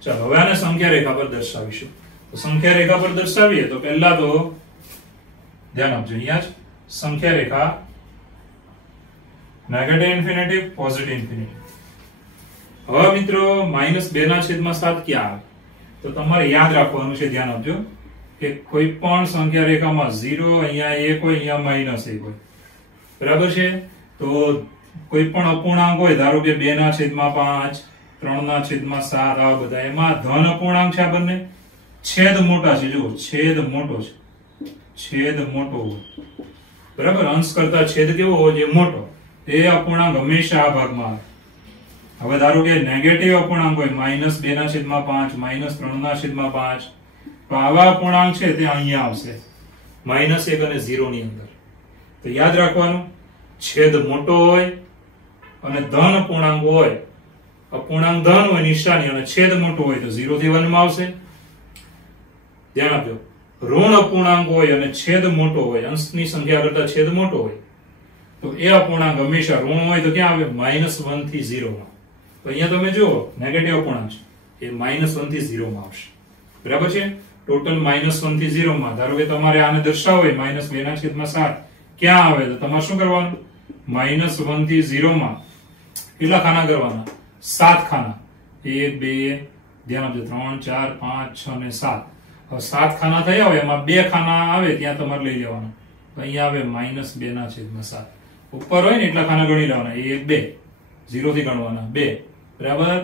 ચાલો હવે આને સંખ્યા રેખા પર દર્શાવીશું. તો સંખ્યા રેખા પર દર્શાવીએ તો પહેલા તો ધ્યાન આપજો, અહીંયા જ સંખ્યા રેખા નેગેટિવ ઇન્ફિનિટી, પોઝિટિવ ઇન્ફિનિટી. હવે મિત્રો -2/7 ક્યાં આવે? તો તમારે યાદ રાખવાનું છે, ધ્યાન આપજો કે કોઈ પણ સંખ્યા રેખામાં 0, અહીંયા 1 હોય, અહીંયા -1 હોય. બરાબર છે? તો કોઈ પણ અપૂર્ણાંક હોય, ધારો કે 2/5, 3/7 આવા બધા, એમાં ધન અપૂર્ણાંક છે આ બંને, છેદ મોટા છે. જુઓ છેદ મોટો છે, છેદ મોટો હોય. બરાબર, અંશ કરતા છેદ કેવો હોય? જે મોટો. એ અપૂર્ણાંક હંમેશા આ ભાગમાં આવે. હવે ધારો કે નેગેટિવ અપૂર્ણાંક હોય, -2/5, -3/5, તો આવા અપૂર્ણાંક છે તે અહીંયા આવશે, -1 અને 0 ની અંદર. તો યાદ રાખવાનું, છેદ મોટો હોય અને ધન અપૂર્ણાંક હોય, અપૂર્ણાંક ધન હોય નિશાની અને છેદ મોટો હોય તો 0 થી 1 માં આવશે. ધ્યાન આપજો, ઋણ અપૂર્ણાંક હોય અને છેદ મોટો હોય, અંશની સંખ્યા કરતા છેદ મોટો હોય, તો એ અપૂર્ણાંક હંમેશા ઋણ હોય તો ક્યાં આવે? -1 થી 0 માં. તો અહીંયા તમે જુઓ નેગેટિવ અપૂર્ણાંક છે એ -1 થી 0 માં આવશે. બરાબર છે? ટોટલ -1 થી 0 માં. ધારો કે તમારે આને દર્શાવવો હોય -2/7 ક્યાં આવે? તો તમારે શું કરવાનું? -1 થી 0 માં કેટલા ખાના કરવાના? 7 ખાના. 1 2 ધ્યાન આપજો 3 4 5 6 અને 7. હવે 7 ખાના થયા હોય, એમાં 2 ખાના આવે ત્યાં તમારે લઈ લેવાના. તો અહીંયા આવે -2/7. ઉપર હોય ને એટલા ખાના ગણી લેવાના, 1 2 0 થી ગણવાના 2. બરાબર,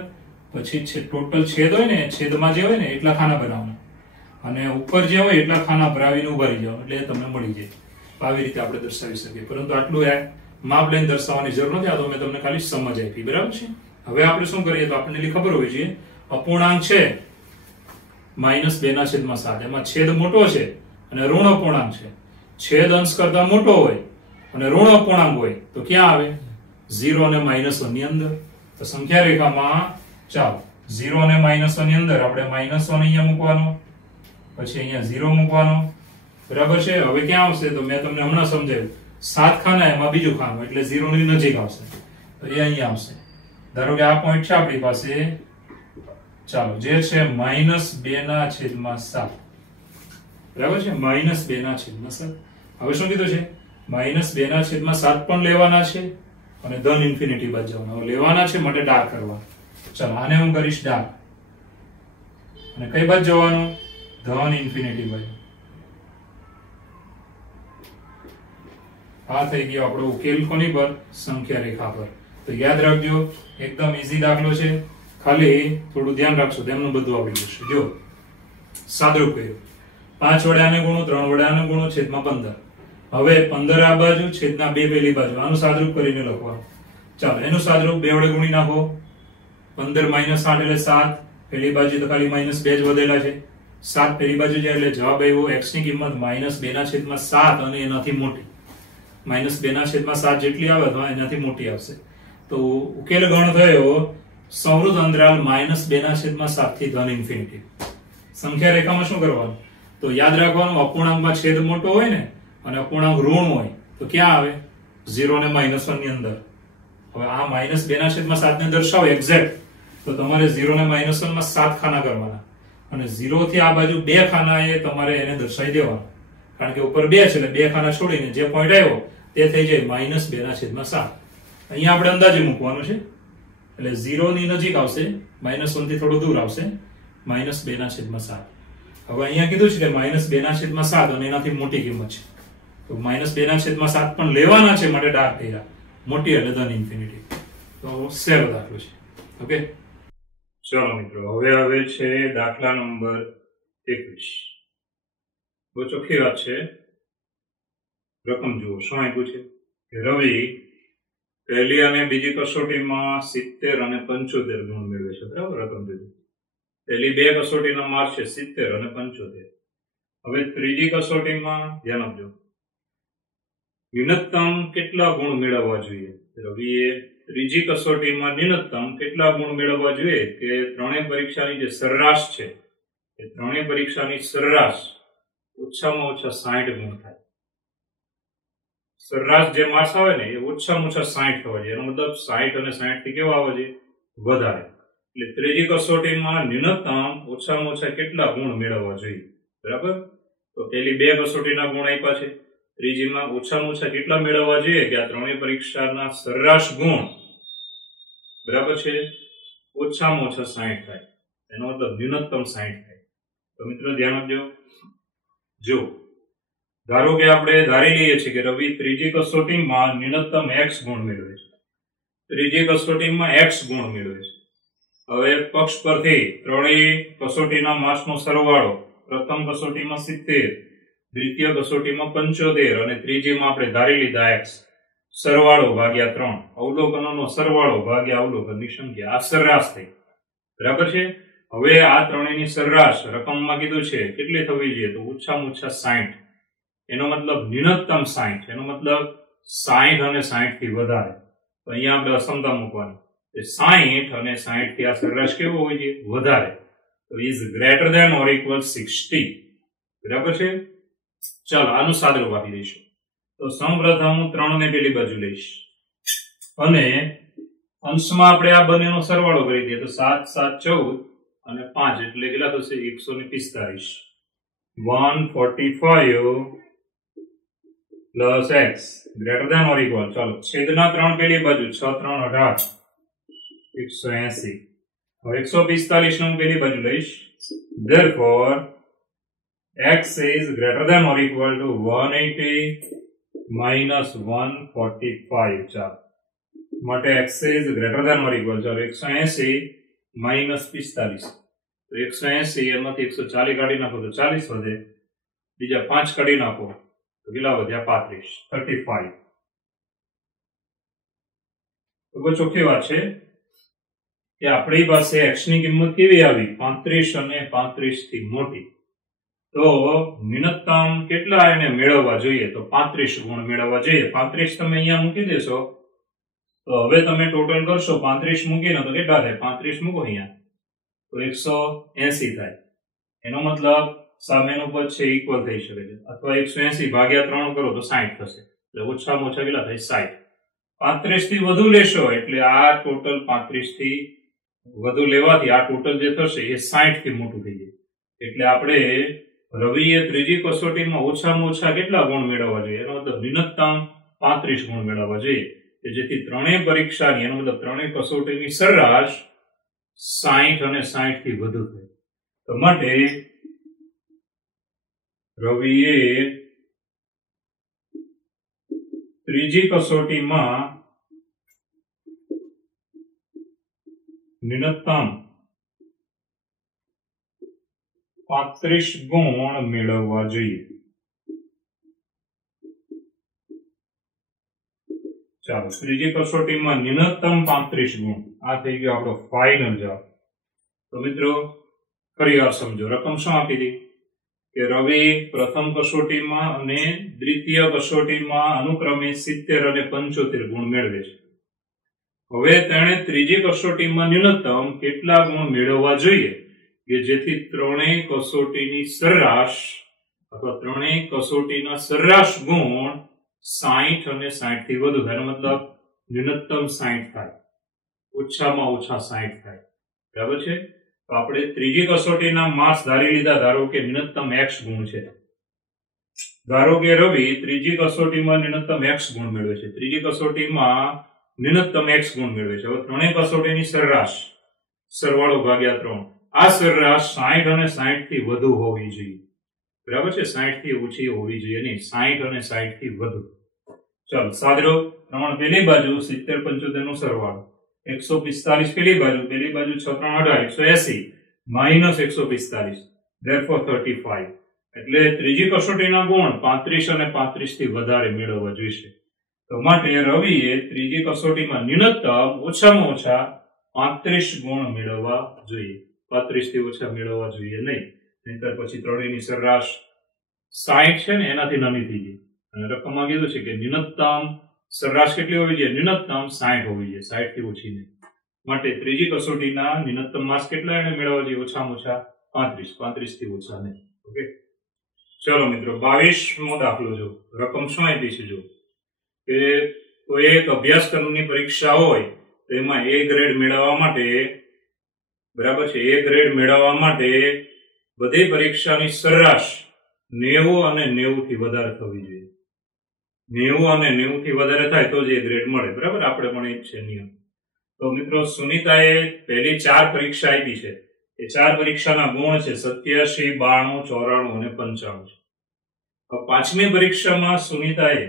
પછી ટોટલ છેદ હોય ને, છેદમાં જે હોય ને એટલા ખાના બનાવવાના, અને ઉપર જે હોય એટલા ખાના ભરાવીને ઉભા રહી જાવ એટલે તમને મળી જાય. આવી રીતે આપણે દર્શાવી શકીએ. પરંતુ આટલું માપ લઈને દર્શાવવાની જરૂર નથી, આ તો મેં તમને ખાલી સમજ આપી. બરાબર છે? હવે આપણે શું કરીએ તો આપણને ખબર હોવી જોઈએ, અપૂર્ણાંક છે -2/7, એમાં છેદ મોટો છે અને ઋણ અપૂર્ણાંક છે. છેદ અંશ કરતા મોટો હોય અને ઋણ અપૂર્ણાંક હોય તો ક્યાં આવે? 0 અને -1 ની અંદર. તો સંખ્યા રેખામાં ચાલો 0 અને -1 ની અંદર આપણે -1 અહીંયા મૂકવાનો, પછી અહીંયા 0 મૂકવાનો. બરાબર છે? હવે ક્યાં આવશે? તો મેં તમને હમણાં સમજાવ્યું, 7 ખાના એમાં બીજું ખાનું એટલે 0 ની નજીક આવશે, તો એ અહીંયા આવશે. ધારો કે આ પોઈન્ટ છે આપણી પાસે, ચાલો જે છે -2/7. બરાબર છે? -2/7. હવે શું કીધું છે? -2/7 પણ લેવાના છે અને ધન ઇન્ફિનિટી બાજુ જવાના. હવે લેવાના છે માટે ડાર્ક કરવા. ચાલો આને હું કરીશ ડાર્ક, અને કઈ બાજુ જવાનું? ધન ઇન્ફિનિટી બાજુ. આ થઈ ગયો આપણો ઉકેલ કોની પર? સંખ્યા રેખા પર. તો યાદ રાખજો, એકદમ ઈઝી દાખલો છે, ખાલી થોડું ધ્યાન રાખશો તેમનું બધું આવડી જશે. જો સાદરૂપ કર્યું, 5 વડે આને ગુણો, 3 વડે આને ગુણો, છેદમાં 15. હવે 15 આ બાજુ, છેદના 2 પેલી બાજુ. આનું સાદરૂપ કરીને લખવાનું. ચાલો એનું સાદરૂપ 2 વડે ગુણી નાખો. 15 - 8 એટલે 7. પેલી બાજુ તો ખાલી -2 જ વધેલા છે. 7 પેલી બાજુ જાય એટલે જવાબ આવ્યો x ની કિંમત -2/7 અને એનાથી મોટી. -2/7 જેટલી આવે તો એનાથી મોટી આવશે. તો ઉકેલ ગણ થયો સંવૃત અંતરાલ -2/7 થી ધન ઇન્ફિનિટી. સંખ્યા રેખામાં શું કરવાનું? તો યાદ રાખવાનું, અપૂર્ણાંકમાં છેદ મોટો હોય ને અને અપૂર્ણાંક ઋણ હોય તો ક્યાં આવે? 0 અને -1 ની અંદર. હવે આ -2/7 ને દર્શાવો એક્ઝેક્ટ, તો તમારે 0 અને -1 માં 7 ખાના કરવાના. અને 0 થી આ બાજુ 2 ખાના એ તમારે એને દર્શાવી દેવાના, કારણ કે ઉપર 2 છે એટલે 2 ખાના છોડીને જે પોઈન્ટ આવ્યો તે થઈ જાય -2/7. અહીંયા આપણે અંદાજે મૂકવાનું છે એટલે 0 ની નજીક આવશે, -1 થી થોડું દૂર આવશે, -2/7. હવે અહીંયા કીધું છે કે -2/7 અને એનાથી મોટી કિંમત છે, તો -2/7 પણ લેવાના છે, માટે ડાર્ક કર્યા, મોટી એટલે ધન ઇન્ફિનિટી. તો સહેલો દાખલો છે. ઓકે, ચાલો મિત્રો, હવે આવે છે દાખલા નંબર 21. બહુ ચોખ્ખી વાત છે. રકમ જુઓ, શું આપ્યું છે કે રવિ પહેલી અને બીજી કસોટીમાં 70 અને 75 ગુણ મેળવે છે. બરાબર, રકમ જુઓ. પહેલી બે કસોટીના માર્ક છે 70 અને 75. હવે ત્રીજી કસોટીમાં ધ્યાન આપજો, ન્યૂનતમ કેટલા ગુણ મેળવવા જોઈએ? રવિએ ત્રીજી કસોટીમાં ન્યૂનતમ કેટલા ગુણ મેળવવા જોઈએ કે ત્રણેય પરીક્ષાની જે સરેરાશ છે એ ત્રણેય પરીક્ષાની સરેરાશ ઓછામાં ઓછા 60 ગુણ થાય. સરેરાશ જે માર્ક્સ આવે ને એ ઓછામાં ઓછા 60 થવા જોઈએ. એનો મતલબ 60 અને 60 થી કેવા આવવા જોઈએ? વધારે. એટલે ત્રીજી કસોટીમાં ન્યૂનતમ ઓછામાં ઓછા કેટલા ગુણ મેળવવા જોઈએ? બરાબર, તો પેલી બે કસોટીના ગુણ આપ્યા છે, ત્રીજીમાં ઓછામાં ઓછા કેટલા મેળવવા જોઈએ કે આ ત્રણેય પરીક્ષાના સરેરાશ ગુણ બરાબર છે ઓછામાં ઓછા 60 થાય. એનો મતલબ ન્યૂનતમ 60 થાય. તો મિત્રો ધ્યાન આપજો. જો ધારો કે આપણે ધારી લઈએ છીએ કે રવિ ત્રીજી કસોટીમાં ન્યૂનતમ x ગુણ મેળવે છે, ત્રીજી કસોટીમાં x ગુણ મેળવે છે. હવે પક્ષ પરથી ત્રણેય કસોટીના માર્ક્સનો સરવાળો, પ્રથમ કસોટીમાં 70, દ્વિતીય કસોટીમાં 75 અને ત્રીજીમાં આપણે ધારી લીધા x, સરવાળો ભાગ્યા 3, અવલોકનોનો સરવાળો ભાગ્યા અવલોકનની સંખ્યા, આ સરેરાશ થઈ. બરાબર છે. હવે આ ત્રણેયની સરેરાશ રકમમાં કીધું છે કેટલી થવી જોઈએ? તો ઓછામાં ઓછા 60. એનો મતલબ ન્યૂનતમ 60, એનો મતલબ 60 અને 60 થી વધારે. તો અહીંયા આપણે અસમતા મૂકવાની, 60 અને 60 થી આ સરેરાશ કેવો હોય છે? વધારે. તો is greater than or equal 60. બરાબર છે. ચાલો આનું સાદુરૂપ આપી દઈશું. તો સૌપ્રથમ હું 3 ને પેલી બાજુ લઈશ અને અંશમાં આપણે આ બંનેનો સરવાળો કરી દઈએ તો 7 7 14 અને 5 એટલે કેટલા થશે? 145. 145 plus x greater than or equal, ચાલો છેદના 3 પેલી બાજુ 6 3 18, 180. હવે 145 નું પેલી બાજુ લઈશ. therefore x is greater than or equal to 180 minus 145. ચાલો માટે x is greater than or equal, ચાલો 180 minus 45, તો 180 એમાંથી 140 કાઢી નાખો તો 40 વધે, બીજા 5 કાઢી નાખો તો કેટલા વધ્યા? 35. તો બહુ ચોખ્ખી વાત છે કે આપણી પાસે x ની કિંમત કેવી આવી? 35 અને 35 થી મોટી. તો ન્યૂનતમ કેટલા એને મેળવવા જોઈએ? તો 35 ગુણ મેળવવા જોઈએ. 35 તમે અહીંયા મૂકી દેશો તો હવે તમે ટોટલ કરશો, 35 મૂકીને તો કેટલા થાય? 35 મૂકો અહીંયા તો 180 થાય. એનો મતલબ સામેનું પદ છે ઇક્વલ થઈ શકે છે, અથવા 180 ભાગ્યા 3 કરો તો 60 થશે. એટલે ઓછામાં ઓછા કેટલા થાય? 60. 35 થી વધુ લેશો એટલે આ ટોટલ 35 થી વધુ લેવાથી આ ટોટલ જે થશે એ 60 થી મોટું થઈ જાય. એટલે આપણે રવિએ ત્રીજી કસોટીમાં ઓછામાં ઓછા કેટલા ગુણ મેળવવા જોઈએ? એનો મતલબ ન્યૂનતમ 35 ગુણ મેળવવા જોઈએ કે જેથી ત્રણેય પરીક્ષાની, એનો મતલબ ત્રણેય કસોટીની સરેરાશ 60 અને 60 થી વધુ થાય. તો માટે રવિએ ત્રીજી કસોટીમાં ન્યૂનતમ 35 ગુણ મેળવવા જોઈએ. ચાલો ત્રીજી કસોટીમાં ન્યૂનતમ 35 ગુણ, આ થઈ ગયો આપણો ફાઇનલ જવાબ. તો મિત્રો ફરી વાર સમજો, રકમ શું આપી હતી કે રવિ પ્રથમ કસોટીમાં અને દ્વિતીય કસોટીમાં અનુક્રમે 70 અને 75 ગુણ મેળવે છે. હવે તેણે ત્રીજી કસોટીમાં ન્યૂનતમ કેટલા ગુણ મેળવવા જોઈએ કે જેથી ત્રણેય કસોટીની સરેરાશ અથવા ત્રણેય કસોટીના સરેરાશ ગુણ 60 અને 60 થી વધુ થાય. મતલબ ન્યૂનતમ 60 થાય, ઓછામાં ઓછા 60 થાય. બરાબર છે. તો આપણે ત્રીજી કસોટીના માર્ક્સ ધારી લીધા. ધારો કે ન્યૂનતમ x ગુણ છે. ધારો કે રવિ ત્રીજી કસોટીમાં ન્યૂનતમ x ગુણ મેળવે છે. ત્રીજી કસોટીમાં ન્યૂનતમ x ગુણ મેળવે છે. હવે ત્રણેય કસોટીની સરેરાશ સરવાળો ભાગ્યા 3. આ સરેરાશ 60 અને 60 થી વધુ હોવી જોઈએ. બરાબર છે, 60 થી ઓછી હોવી જોઈએ નહીં, 60 અને 60 થી વધુ. ચાલો સાદરો પ્રમાણ પેલી બાજુ 70 75 નો સરવાળો 145 પેલી બાજુ 6 3 18 180 માઇનસ 145 therefore 35. એટલે ત્રીજી કસોટીના ગુણ 35 અને 35 થી વધારે મેળવવા જોઈશે. તો માટે રવિએ ત્રીજી કસોટીમાં ન્યૂનતમ ઓછામાં ઓછા 35 ગુણ મેળવવા જોઈએ. 35 થી ઓછા મેળવવા જોઈએ નહીં, નહીંતર પછી ત્રણેયની સરેરાશ 60 છે ને એનાથી નાની થઈ ગઈ. અને રકમમાં કીધું છે કે ન્યૂનતમ સરેરાશ કેટલી હોવી જોઈએ? ન્યૂનતમ 60 હોવી જોઈએ, 60 થી ઓછી નહીં. માટે ત્રીજી કસોટીના ન્યૂનતમ માર્ક્સ કેટલા એને મેળવવા જોઈએ? ઓછામાં ઓછા 35 થી ઓછા નહીં. ઓકે, ચલો મિત્રો 22મો દાખલો જો. રકમ શું આપી છે જો કે કોઈ એક અભ્યાસક્રમની પરીક્ષા હોય તો એમાં A ગ્રેડ મેળવવા માટે, બરાબર છે, A ગ્રેડ મેળવવા માટે બધી પરીક્ષાની સરેરાશ 90 અને 90 થી વધારે થવી જોઈએ. 90 અને 90 થી વધારે થાય તો જ A ગ્રેડ મળે. બરાબર, આપણે પણ એ જ છે નિયમ. તો મિત્રો સુનિતાએ પહેલી 4 પરીક્ષા આપી છે. એ 4 પરીક્ષાના ગુણ છે 87 92 94 અને 95. હવે પાંચમી પરીક્ષામાં સુનિતાએ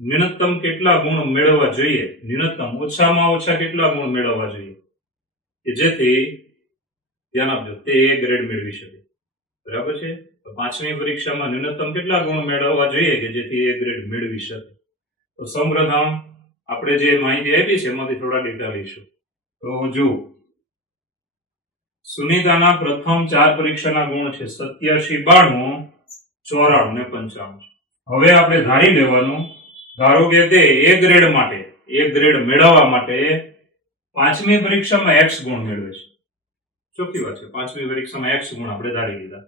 ન્યૂનતમ કેટલા ગુણ મેળવવા જોઈએ? ન્યૂનતમ ઓછામાં ઓછા કેટલા ગુણ મેળવવા જોઈએ કે જેથી, ધ્યાન આપજો, તે A ગ્રેડ મેળવી શકે. બરાબર છે, તો પાંચમી પરીક્ષામાં ન્યૂનતમ કેટલા ગુણ મેળવવા જોઈએ કે જેથી A ગ્રેડ મેળવી શકે? તો સૌપ્રથમ આપણે જે માહિતી આપી છે એમાંથી થોડા ડેટા લઈશું. તો જો સુનિતાના પ્રથમ 4 પરીક્ષાના ગુણ છે 87 92 94 અને 95. હવે આપણે ધારી લેવાનું, ધારો કે તે A ગ્રેડ માટે, A ગ્રેડ મેળવવા માટે પાંચમી પરીક્ષામાં x ગુણ મેળવે છે. ચોખ્ખી વાત છે, પાંચમી પરીક્ષામાં x ગુણ આપણે ધારી લીધા.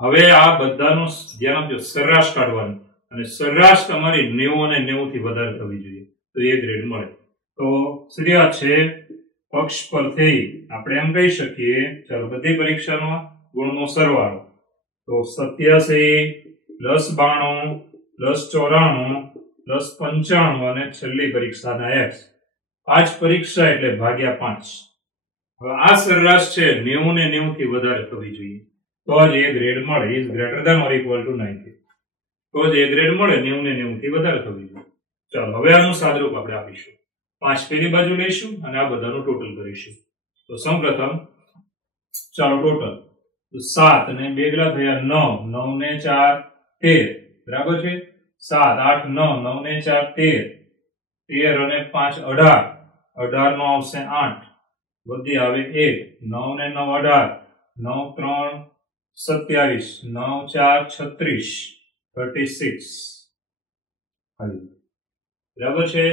હવે આ બધાનું ધ્યાન આપજો, સરેરાશ કાઢવાની, અને સરેરાશ તમારી 90 અને 90 થી વધારે થવી જોઈએ તો A ગ્રેડ મળે. તો સીધી વાત છે, પક્ષ પરથી આપણે એમ કહી શકીએ, ચાલો બધી પરીક્ષાનો ગુણનો સરવાળો તો 87 પ્લસ 92 પ્લસ 94 પ્લસ 95 અને છેલ્લી પરીક્ષાના x. 5 પરીક્ષા એટલે ભાગ્યા 5. હવે આ સરેરાશ છે 90 ને 90 થી વધારે થવી જોઈએ તો જ A ગ્રેડ મળે. Is greater than or equal to 90. તો જ A ગ્રેડ મળે, 90 ને 90 થી વધારે થવી જોઈએ. ચાલો હવે આનું સાદરૂપ આપણે આપીશું. 5 પેલી બાજુ લઈશું અને આ બધાનું ટોટલ કરીશું. તો સૌપ્રથમ ચાલો ટોટલ, તો 7 ને 2 કેટલા થયા? 9, 9 ને 4 13. બરાબર છે, 7 8 9, 9 ને 4 13, 13 અને 5 18, 18 નો આવશે 8, વધી આવે 1, 9 ને 9 18, 9 3 27, 9 4 36, 36. બરાબર છે,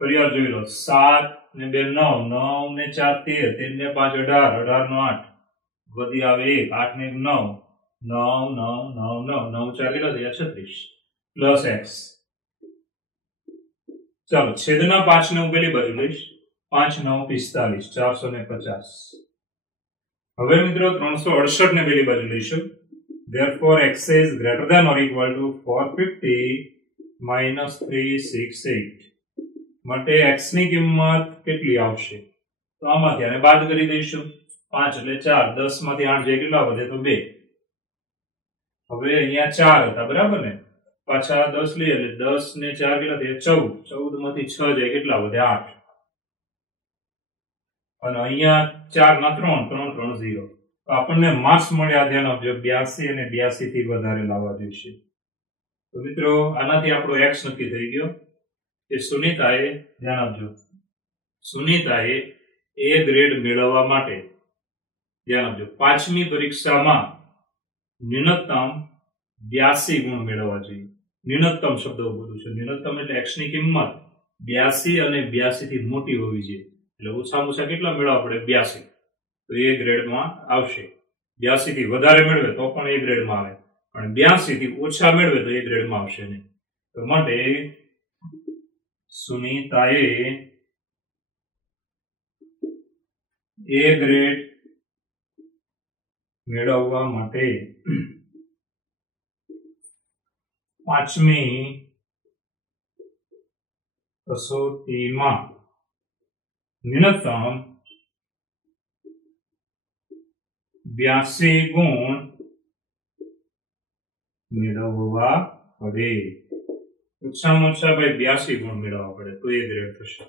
ફરીવાર જોઈ લો, 7 ને 2 9, 9 ને 4 13, 13 ને 5 18, 18 નો 8, વધી આવે 1, 8 ને 9, 9 9 9 9, 9 4 કેટલા થયા? 36 પ્લસ x. ચાલો છેદના 5 ને હું પેલી બાજુ લઈશ, 5 9 45, 450. હવે મિત્રો 368 ને પેલી બાજુ લઈશું. therefore x is greater than or equal to 450 minus 368. માટે x ની કિંમત કેટલી આવશે? તો આમાંથી આને બાદ કરી દઈશું. 5 એટલે 4, 10 માંથી 8 જાય કેટલા વધે? તો 2. હવે અહીંયા 4 હતા, બરાબર ને? પાછા 10 લઈએ એટલે 10 ને 4 કેટલા થયા? 14, 14 માંથી 6 જાય કેટલા વધે? 8. અને અહીંયા 4 ના 3, 3 3 0. તો આપણને માર્ક્સ મળ્યા, ધ્યાન આપજો, 82 અને 82 થી વધારે લાવવા જોઈશે. તો મિત્રો આનાથી આપણો x નક્કી થઈ ગયો કે સુનિતાએ, ધ્યાન આપજો, સુનિતાએ A ગ્રેડ મેળવવા માટે, ધ્યાન આપજો, પાંચમી પરીક્ષામાં ન્યૂનતમ 82 ગુણ મેળવવા જોઈએ. ન્યૂનતમ શબ્દ બોલું છું, ન્યૂનતમ એટલે x ની કિંમત 82 અને 82 થી મોટી હોવી જોઈએ. એટલે ઓછામાં ઓછા કેટલા મેળવવા પડે? 82. તો A ગ્રેડમાં આવશે. 82 થી વધારે મેળવે તો પણ A ગ્રેડમાં આવે, પણ 82 થી ઓછા મેળવે તો A ગ્રેડમાં આવશે નહીં. તો માટે સુનિતાએ A ગ્રેડ મેળવવા માટે 5મી કસોટીમાં ન્યૂનતમ 82 ગુણ મેળવવા પડે. ઓછામાં ઓછા ભાઈ 82 ગુણ મેળવવા પડે તો એ ગ્રેડ થશે.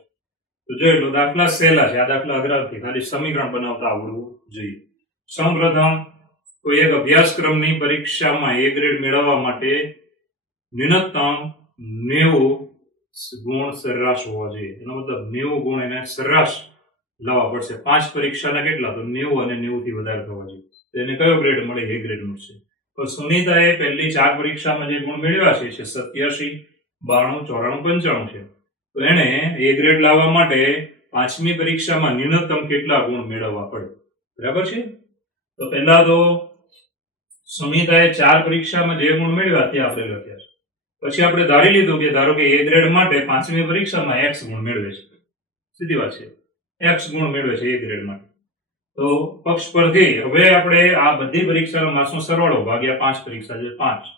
તો જોઈ લો, દાખલા સહેલા છે. આ દાખલા અઘરાથી ખાલી સમીકરણ બનાવતા આવડવું જોઈએ. સૌપ્રથમ કોઈ એક અભ્યાસક્રમની પરીક્ષામાં એ ગ્રેડ મેળવવા માટે ન્યૂનતમ 90 ગુણ સરેરાશ હોવા જોઈએ. એનો મતલબ 90 ગુણ એને સરેરાશ લાવવા પડશે. 5 પરીક્ષાના કેટલા? તો 90 અને 90 થી વધારે થવા જોઈએ. તો એને કયો ગ્રેડ મળે? એ ગ્રેડ મળશે. તો સુનીતાએ પહેલી 4 પરીક્ષામાં જે ગુણ મેળવ્યા છે 87, 92, 94, 95 છે. તો એને એ ગ્રેડ લાવવા માટે 5મી પરીક્ષામાં ન્યૂનતમ કેટલા ગુણ મેળવવા પડે? બરાબર છે. તો પહેલા તો સુમિતાએ 4 પરીક્ષામાં જે ગુણ મેળવ્યા તે આપણે લખ્યા છે. પછી આપણે ધારી લીધું કે ધારો કે એ ગ્રેડ માટે 5મી પરીક્ષામાં x ગુણ મેળવે છે. સીધી વાત છે, x ગુણ મેળવે છે એ ગ્રેડ માટે. તો પક્ષ પરથી હવે આપણે આ બધી પરીક્ષાના માર્ક્સનો સરવાળો ભાગ્યા 5 પરીક્ષા છે 5.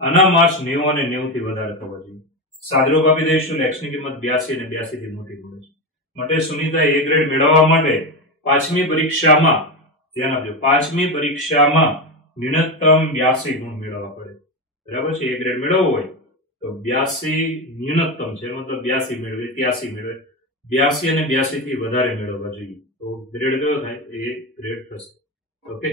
આના માર્ક્સ 90 અને 90 થી વધારે થવા જોઈએ. સાદરૂપ આપી દઈશું. x ની કિંમત 82 અને 82 થી મોટી મળે છે. માટે સુનિતાએ એ ગ્રેડ મેળવવા માટે 5મી પરીક્ષામાં ધ્યાન આપજો, 5મી પરીક્ષામાં ન્યૂનતમ 82 ગુણ મેળવવા પડે. બરાબર છે. એ ગ્રેડ મેળવવો હોય તો 82 ન્યૂનતમ છે, મતલબ 82 મેળવે, 83 મેળવે, 82 અને 82 થી વધારે મેળવવા જોઈએ. તો ગ્રેડ કયો થાય? એ ગ્રેડ થશે. ઓકે.